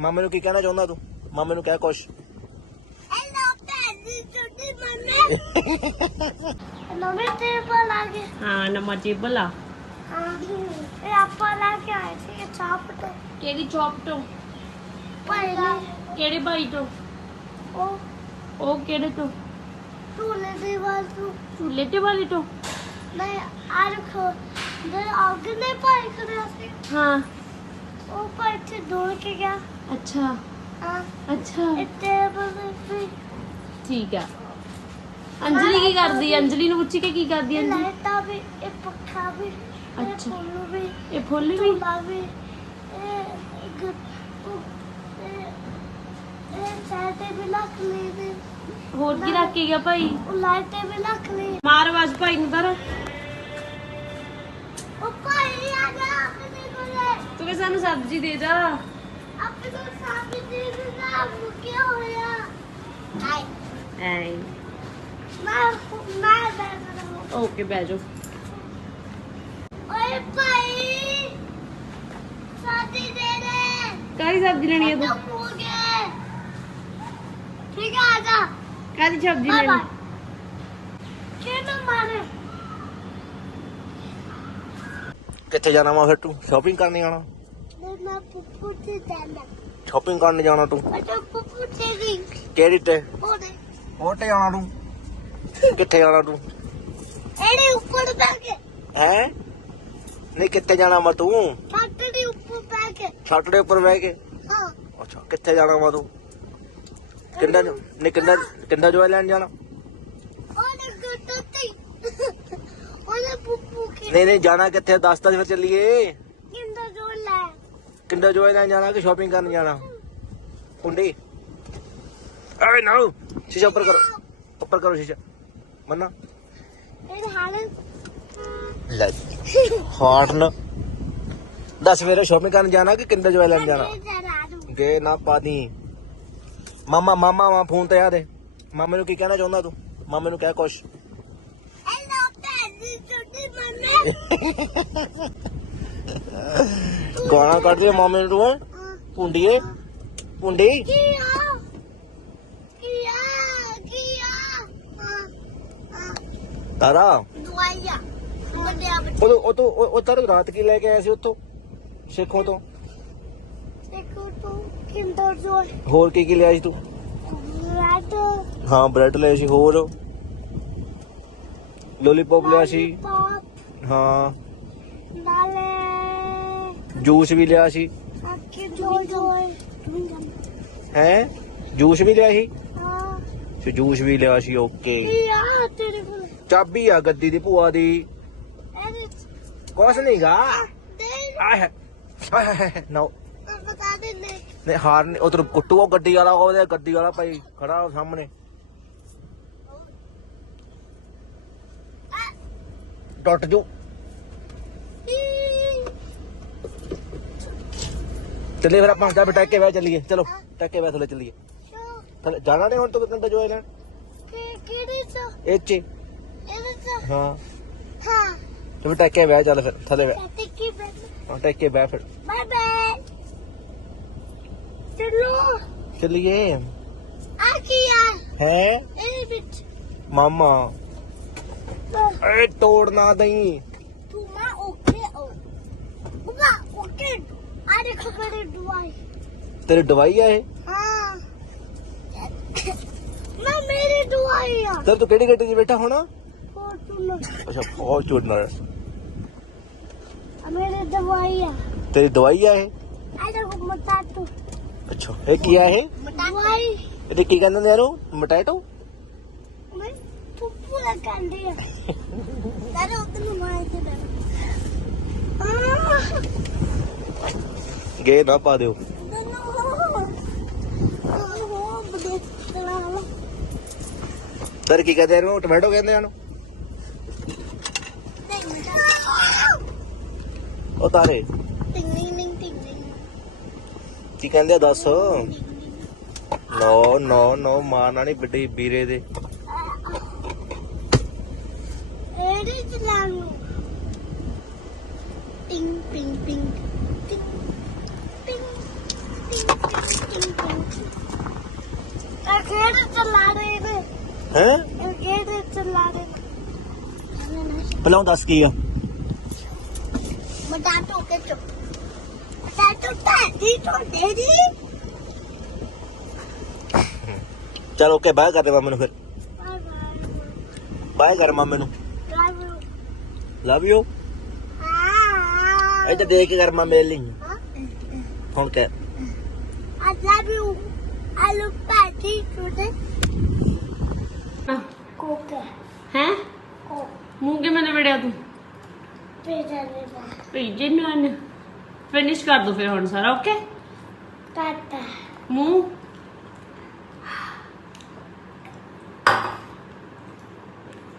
ਮਾਮੇ ਨੂੰ ਕੀ ਕਹਿਣਾ ਚਾਹੁੰਦਾ ਤੂੰ? ਮਾਮੇ ਨੂੰ ਕਹਿ ਕੁਛ। ਹੈਲੋ ਭੈਣੀ ਛੋਟੀ ਮੰਮੀ? ਨਵੇਂ ਤੇ ਪਰ ਆ ਗਏ। ਹਾਂ ਨਵਾਂ ਟੇਬਲ ਆ। ਹਾਂ ਇਹ ਆਪਾਂ ਲਾ ਕੇ ਆਏ ਸੀ ਚਾਪ ਤੋਂ ਕਿਹੜੀ ਚੌਪ ਤੋਂ? ਪਹਿਲੇ ਕਿਹੜੇ ਭਾਈ ਤੋਂ? ਉਹ। ਉਹ ਕਿਹੜੇ ਤੋਂ? ਝੂਲੇ ਦੇ ਵੱਲ ਤੋਂ। ਝੂਲੇ ਤੇ ਵਾਲੀ ਤੋਂ? ਨਹੀਂ ਆ ਰੱਖੋ ਦੇ ਅੱਗੇ ਨੇ ਪਾਈ ਕਰਿਆ ਸੀ। ਹਾਂ। ਉਹ ਪਾਈ ਤੇ ਦੌੜ ਕੇ ਗਿਆ। ਅੱਛਾ ਹਾਂ ਅੱਛਾ ਇਹ ਟੇਬਲ ਤੇ ਠੀਕ ਆ ਅੰਜਲੀ ਕੀ ਕਰਦੀ ਆ? ਅੰਜਲੀ ਨੂੰ ਪੁੱਛੀ ਕਿ ਕੀ ਕਰਦੀ ਆ ਇਹ ਅੰਜਲੀ ਲਾਈਟਾਂ ਵੀ ਇਹ ਪੱਖਾ ਵੀ ਇਹ ਅੱਛਾ। ਫੁੱਲ ਵੀ ਇਹ ਫੁੱਲ ਵੀ ਝੂਲਾ ਵੀ ਇਹ ਇੱਕ ਉਹ- ਇਹ ਇਹ ਸਾਈਡ ਵੀ ਲੱਕ ਲਈ ਦੇ ਹੋਰ ਕੀ ਰੱਖ ਕੇ ਗਿਆ ਭਾਈ? ਉਹ ਲਾਈਟਾਂ ਵੀ ਲੱਕ ਲਈ ਮਾਰ ਆਵਾਜ਼ ਭਾਈ ਨੂੰ ਦਰ ਉਹ ਭਾਈ ਆ ਗਿਆ ਆਪਣੇ ਕੋਲੇ। ਤੂੰ ਕਿ ਸਾਨੂੰ ਸਬਜ਼ੀ ਦੇ ਜਾ। ਆਪਣੇ ਸਾਬੀ ਦੇ ਦਾ ਮੁਕਿਆ ਹੋਇਆ? ਹਾਈ ਐ। ਮੈਂ ਮੈਂ ਬੈਠਾ ਓਕੇ ਬਹਿ ਜਾਓ। ਓਏ ਭਾਈ ਸਾਡੀ ਦੇ ਦੇ। ਕਾਹਦੀ ਸਬਜ਼ੀ ਲੈਣੀ ਹੈ ਤੂੰ? ਤੂੰ ਹੋ। ਗਏ ਠੀਕ ਆ ਆ ਜਾ। ਕਾਹਦੀ ਸਬਜ਼ੀ ਬਾਏ ਲੈਣੀ ਬਾਏ ਕਿਹਨੂੰ ਮਾਰੇ? ਕਿੱਥੇ ਜਾਣਾ ਵਾ ਫਿਰ ਤੂੰ? ਸ਼ਾਪਿੰਗ ਕਰਨ ਜਾਣਾ ਮੈਂ ਮੈਂ ਪੁੱਪੂ ਤੇ ਜਾਣਾ। ਸ਼ਾਪਿੰਗ ਕਰਨ ਜਾਣਾ ਤੂੰ? ਮੈਂ ਤਾਂ ਪੁੱਪੂ ਤੇ ਦੀ ਕਿਹੜੀ ਤੇ? ਉਹਦੇ। ਉਹ ਤੇ ਜਾਣਾ ਤੂੰ। ਕਿੱਥੇ ਜਾਣਾ ਤੂੰ? ਇਹਦੇ ਉੱਪਰ ਬੈ ਕੇ। ਹੈ? ਨਹੀਂ ਕਿੱਥੇ ਜਾਣਾ ਵਾ ਤੂੰ? ਛੱਤ ਦੇ ਉੱਪਰ ਬੈ ਕੇ। ਛੱਤ ਦੇ ਉੱਪਰ ਬਹਿ ਕੇ? ਹਾਂ। ਅੱਛਾ ਕਿੱਥੇ ਜਾਣਾ ਵਾ ਤੂੰ? ਕਿੰਨਾ ਨਹੀਂ ਕਿੰਨਾ ਕਿੰਨਾ ਜੋ ਲੈਣ ਜਾਣਾ? ਉਹਦੇ ਗੁੱਟ ਤੇ ਉਹਦੇ ਪੁੱਪੂ ਕੇ। ਨਹੀਂ ਨਹੀਂ ਜਾਣਾ ਕਿੱਥੇ? ਦੱਸ ਤਾਂ ਫਿਰ ਚੱਲੀਏ। ਲੈ ਕਿੰਨਾ ਜੋ ਲੈਣ ਜਾਣਾ ਕਿ ਸ਼ਾਪਿੰਗ ਕਰਨ ਜਾਣਾ? ਕੁੰਡੀ। ਆਏ ਨਾ। ਸ਼ੀਸ਼ਾ ਉੱਪਰ ਕਰੋ। ਉੱਪਰ ਕਰੋ ਸ਼ੀਸ਼ਾ। ਮੰਨਾ। ਇਹ ਹਾਲੇ ਲੈ। ਹਾਰਨ ਦੱਸ ਮੇਰੇ ਸ਼ਾਪਿੰਗ ਕਰਨ ਜਾਣਾ ਕਿ ਕਿੰਨਾ ਜੋ ਲੈਣ ਜਾਣਾ? ਮੈਂ ਜਰਾ ਦੂੰ ਗੇ ਨਾ ਪਾਦੀ। ਮਾਮਾ ਮਾਮਾ ਮਾ ਫੋਨ ਤੇ ਆ ਦੇ। ਮਾਮੇ ਨੂੰ ਕੀ ਕਹਿਣਾ ਚਾਹੁੰਦਾ ਤੂੰ? ਮਾਮੇ ਨੂੰ ਕਹਿ ਕੁਛ। ਹੈਲੋ ਭੈਣੀ ਛੋਟੀ ਮੰਮੀ। ਗਾਣਾ ਕੱਢ ਦੇ ਮਾਮੇ ਨੂੰ ਤੂੰ? ਪੁੰਡੀਏ ਪੁੰਡੀ ਤਾਰਾ। ਉਹ ਉਹ ਤੋਂ ਉਹ ਤਾਰਾ ਰਾਤ ਕੀ ਲੈ ਕੇ ਆਇਆ ਸੀ ਉੱਥੋਂ? ਸ਼ੇਖੋਂ ਤੋਂ। ਦੇਖੋ ਤੂੰ ਕਿੰਦਰ ਜੋ ਹੋਰ ਕੀ ਕੀ ਲਿਆ ਸੀ ਤੂੰ? ਰਾਤ ਹਾਂ ਬ੍ਰੈਡ ਲਿਆ ਸੀ ਹੋਰ। ਲੋਲੀਪੌਪ ਲਿਆ ਸੀ। ਹਾਂ। ਨਾਲੇ ਜੂਸ ਵੀ ਲਿਆ ਸੀ। ਹੈ? ਜੂਸ ਵੀ ਲਿਆ ਸੀ? ਹਾਂ। ਤੇ ਜੂਸ ਵੀ ਲਿਆ ਸੀ ਓਕੇ। ਚਾਬੀ ਆ ਗੱਦੀ ਦੀ ਭੂਆ ਦੀ। ਕੁਛ ਨਹੀਂਗਾ ਆਹ ਨੋ। ਬਤਾ ਦੇ ਨੇ ਨੇ ਹਾਰ ਉਧਰ ਕੁੱਟੂ ਉਹ ਗੱਡੀ ਵਾਲਾ ਉਹਦੇ ਗੱਡੀ ਵਾਲਾ ਭਾਈ ਖੜਾ ਉਹ ਸਾਹਮਣੇ। ਟੁੱਟ ਜੂ। ਚੱਲੀਏ ਫਿਰ ਆਪਾਂ ਜਾ ਟੈਕ ਬੈ ਚੱਲੀਏ। ਚਲੋ ਟੈਕ ਬੈ ਥੱਲੇ ਚੱਲੀਏ। ਥੱਲੇ ਜਾਣਾ ਨਹੀਂ ਹੁਣ ਤੂੰ ਕਿੰਨਾ ਜੋ ਲੈਣ? ਕਿਹੜੀ ਚ ਇਹ ਚ। ਇਹਦੇ ਚ? ਹਾਂ। ਹਾਂ। ਤੇ ਟੈਕ ਬੈ ਚੱਲ ਫਿਰ ਥੱਲੇ ਬੈ ਤੇ ਕੀ ਬੈਠ ਹਾਂ ਟੈਕ ਬੈ ਫਿਰ। Bye bye. ਚਲੋ। ਚੱਲੀਏ। ਆ ਕੀ ਆ ਹੈ? ਇਹਦੇ ਵਿੱਚ। ਮਾਮਾ। ਏ ਤੋੜ ਨਾ ਦਈ। ਤੂੰ ਮਾ ਓਕੇ ਓ ਬੁਗਾ ਓਕੇ। ਦੇਖੋ ਮੇਰੇ ਦਵਾਈ। ਤੇਰੀ ਦਵਾਈ ਆ ਇਹ? ਹਾਂ। ਮੈਂ ਮੇਰੀ ਦਵਾਈ ਆ। ਤੇ ਤੂੰ ਕਿਹੜੀ ਗੱਡੀ 'ਚ ਬੈਠਾ ਹੋਣਾ? ਤੂੰ ਅੱਛਾ ਫੋਰਚੂਨਰ। ਆ ਮੇਰੀ ਦਵਾਈ ਆ। ਤੇਰੀ ਦਵਾਈ ਆ ਇਹ? ਆ ਦੇਖੋ ਤੂੰ ਅੱਛਾ ਇਹ ਕੀ ਆ ਇਹ? ਦਵਾਈ। ਇਹਦੇ ਕੀ ਕਹਿੰਦੇ ਨੇ ਇਹਨੂੰ ਮਟੈਟੋ? ਮੈਂ ਪੁੱਪੂ ਲਗਾਉਂਦੀ ਆ। ਦਾਦਾ ਉੱਤੇ ਨੂੰ ਮਾਰ ਕੇ ਦੇ ਆ। ਗੇ ਨਾ ਪਾ ਦਿਓ। ਉਹ ਕੀ ਕਹਿੰਦੇ ਇਹਨੂੰ? ਟੋਮੈਟੋ ਕਹਿੰਦੇ ਇਹਨੂੰ? ਉਹ ਤਾਰੇ। ਕੀ ਕਹਿੰਦੇ ਆ ਦੱਸ? ਨੋ ਨੋ ਨੋ ਮਾਰਨਾ ਨਹੀਂ ਬਿੱਡੀ ਵੀਰੇ ਦੇ। ਇਹਦੇ ਚਲਾਉਂ ਟਿੰਗ ਟਿੰਗ ਟਿੰਗ ਇਹ ਖੇਡ ਚਲਾ ਰਹੇ ਨੇ ਹੈ? ਇਹ ਖੇਡ ਚਲਾ ਰਹੇ ਨੇ ਪਹਿਲਾਂ ਦੱਸ ਕੀ ਆ? ਮਟਾ ਟੋਕੇ ਚੁੱਪ ਮਟਾ ਟੋਕੇ ਦੀ ਟੋਕੇ ਦੀ ਚਲ ਓਕੇ ਬਾਏ ਕਰ ਦੇ ਮਾਮੇ ਨੂੰ ਫਿਰ। ਬਾਏ ਕਰ ਮਾਮੇ ਨੂੰ। ਲਵ ਯੂ ਆ ਇੱਧਰ ਦੇਖ ਕੇ ਕਰ ਮਾਮੇ ਲਈ। ਹੁਣ ਕਹਿ। I love you. I look patty today. Coke. ਹੈ Coke. ਮੂੰਹ ਕਿਵੇਂ ਲਵੜਿਆ ਤੂੰ Pizza liver. ਭੇਜੇ ਨਾ ਫਿਨਿਸ਼ ਕਰ ਦੋ ਫਿਰ ਹੁਣ ਸਾਰਾ ਓਕੇ Tata. ਮੂੰਹ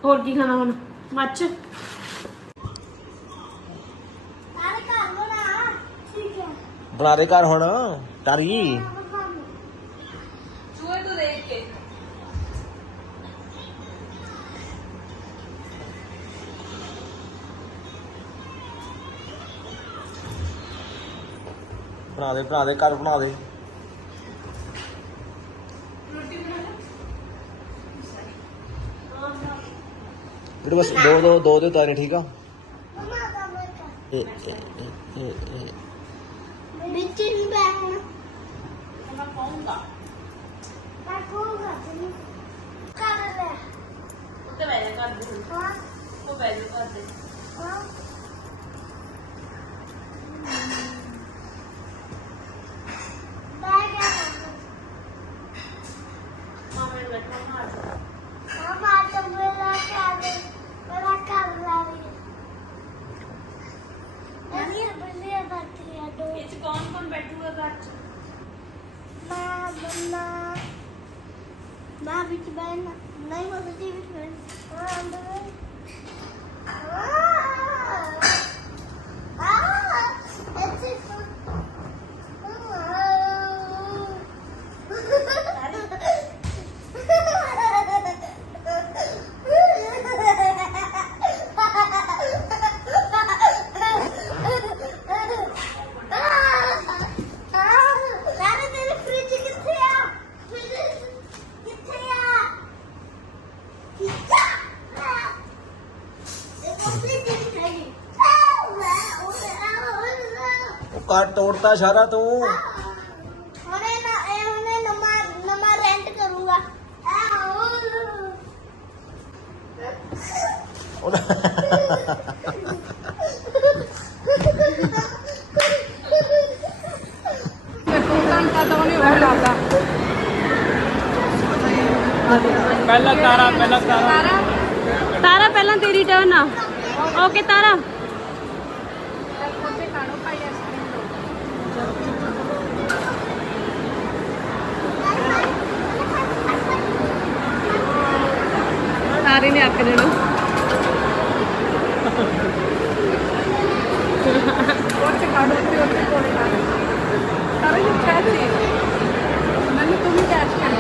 ਹੋਰ ਕੀ ਖਾਣਾ ਹੁਣ ਮੱਚ Tara ka muna. Sige. ਬਣਾ ਦੇ ਘਰ ਹੁਣ ਟਾਰੀ ਬਣਾ ਦੇ ਬਣਾ ਦੇ ਘਰ ਬਣਾ ਦੇ। ਜਿਹੜੇ ਬਸ ਦੋ ਦੋ ਦੋ ਦੇ ਤਾਰੇ ਠੀਕ ਆ. ਇਹ ਇਹ ਇਹ ਇਹ ਇਹ। Bitin ba? Mama konga. Ma konga. Kara le. ਉੱਤੇ ਬੈ ਜਾ ਕਰ ਦੇ Ha? ਉਹ ਬੈ ਜਾ ਕਰ ਦੇ Ha? Ma ਵਿੱਚ ਬੈਠਣਾ ਨਹੀਂ ਮੈਂ ਵਿੱਚ ਵਿੱਚ ਬੈਠਣਾ ਹਾਂ ਅੰਦਰ ਆਹ ਇੱਥੇ ਨਾਲੇ ਤੇਰੀ ਫ੍ਰਿਜ ਕਿੱਥੇ ਆ ਫ੍ਰਿਜ ਕਿੱਥੇ ਆ ਕਿੱਥੇ ਆ ਇਹ ਕੋਪੀ ਕਿੱਥੇ ਹੈਗੀ ਆ ਮੈਂ ਉਹ ਆ ਉਹ ਘਰ ਤੋੜਤਾ ਸਾਰਾ ਤੂੰ ਹੁਣੇ ਨਾ ਇਹ ਹੁਣੇ ਨਵਾਂ ਨਵਾਂ ਰੈਂਟ ਕਰੂੰਗਾ ਆ ਪਹਿਲਾ ਤਾਰਾ ਪਹਿਲਾ ਤਾਰਾ। ਤਾਰਾ ਪਹਿਲਾਂ ਤੇਰੀ ਟਰਨ ਆ। ਓਕੇ ਤਾਰਾ। ਤਾਰੇ ਨੇ ਅੱਕ ਜਾਣਾ ਉੱਥੇ ਕਾਢੋ ਤੇ ਉੱਥੇ ਕੋਲੇ ਲਾ ਦੇ ਤਾਰਾ ਜੀ ਚਾਚੀ ਮੈਨੂੰ ਤੂੰ ਵੀ ਕੈਚ ਕਰ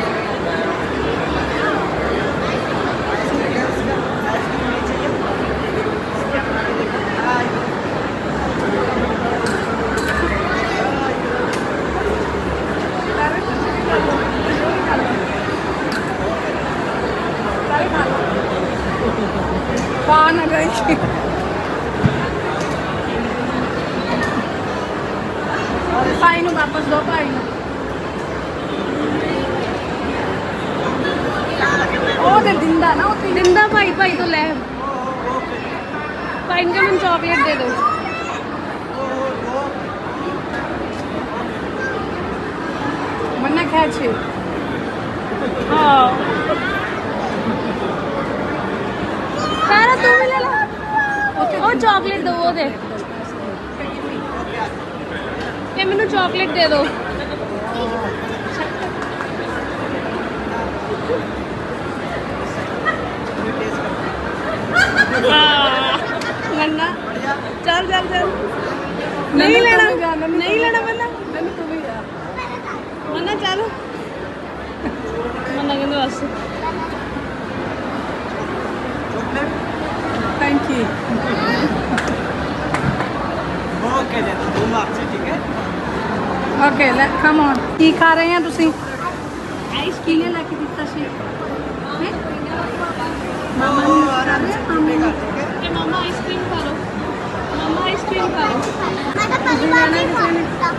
ਪਾਣ ਗਈ ਭਾਈ ਨੂੰ ਵਾਪਸ ਦੋ ਭਾਈ ਨੂੰ। ਉਹ ਤੇ ਦਿੰਦਾ ਨਾ, ਉਹ ਤੇ ਦਿੰਦਾ ਭਾਈ ਭਾਈ ਤੋਂ ਲੈ। ਭਾਈ ਨੂੰ ਚਾਕਲੇਟ ਦੇ ਦਿਓ। ਮੰਨਾ ਖੈਚੇ ਹਾਂ। ਤਾਰਾ ਤੂੰ ਵੀ ਲੈ ਲਾ। ਉਹ ਚਾਕਲੇਟ ਦੋ ਉਹਦੇ। ਇਹ ਮੈਨੂੰ ਚਾਕਲੇਟ ਦੇ ਦਿਓ ਮੰਨਾ ਚੱਲ ਚੱਲ ਚੱਲ ਨਹੀਂ ਲੈਣਾ ਨਹੀਂ ਲੈਣਾ ਮੰਨਾ ਮੈਨੂੰ ਤੂੰ ਵੀ ਆ ਮੰਨਾ ਚੱਲ ਮੰਨਾ ਕਹਿੰਦੇ ਬਸ ਥੈਂਕ ਯੂ ओके दो मार्क्स ठीक है ओके कम ऑन ਕੀ ਖਾ ਰਹੇ ਆ ਤੁਸੀਂ? ਆਈਸ ਕਿਨੇ ਲੈ ਕੇ ਦਿੱਤਾ ਸੀ। ਮਾਮਾ ਨੂੰ ਖਾ ਰਹੇ ਆ? ਮਾਮਾ ਕਿ ਮਾਮਾ ਆਈਸਕ੍ਰੀਮ ਖਾ ਲਓ। ਮਾਮਾ ਆਈਸਕ੍ਰੀਮ ਖਾ ਲਓ। ਮੈਂ ਤਾਂ ਪਹਿਲੀ ਵਾਰ ਨਹੀਂ ਖਾਣਾ